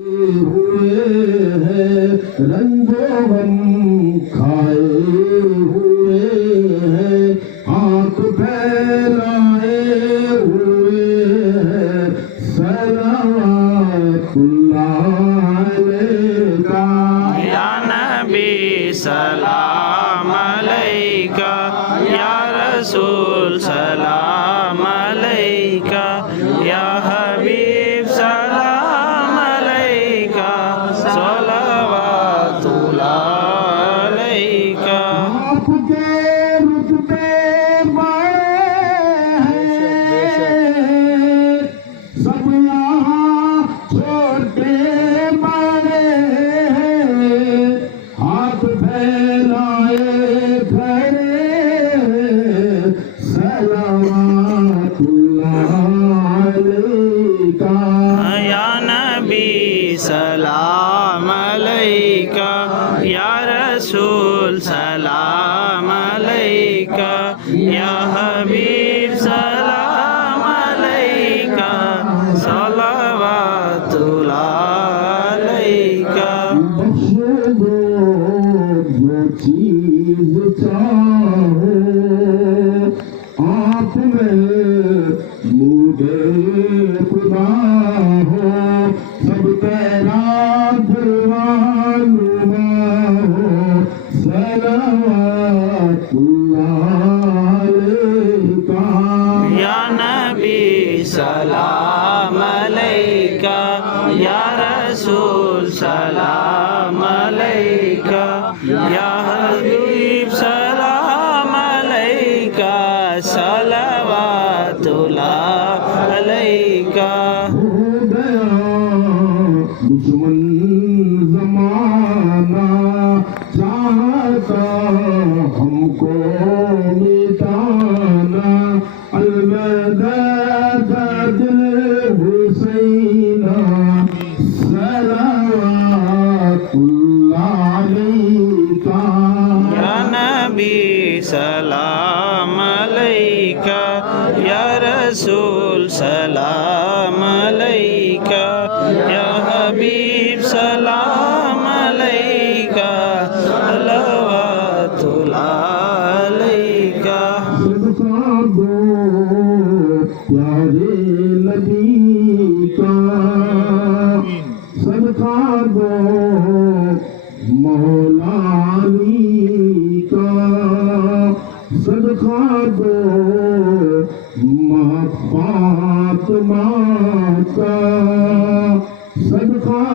हुए हैं रंगो गम खाए हुए हैं हाथ फैलाए हुए हैं सलावतुल्लाह अलैका या नबी सलाम अलैका या रसूल सलाम अलैका या हबीब सलाम अलैका सलावतुल्लाह अलैका। आपके रुतबे बड़े हैं सब यहाँ छोटे बड़े हैं हाथ फैलाए खड़े सलावतुल्लाह अलैका या नबी सलाम अलैका या रसूल सलाम अलैका या हबीब सलाम अलैका सलावतुल्लाह अलैका। बख्श दो जो चीज चाहो आप में मुझे खुदा हो सब तेरा दिलवानुमा हो सलावतुल्लाह अलैका या नबी सलाम अलैका या रसूल सलाम अलैका या हबीब सलाम अलैका सलावतुल्लाह अलैका। हो गया दुश्मन जमाना चाहता हमको मिटाना अलविदा दिल हुसैना सलावतुल्लाह अलैका या नबी सलाम अलैका या रसूल सलाम अलैका या हबीब सलाम अलैका सलावतुल्लाह अलैका। सदका दो प्यारे नबी का सदका दो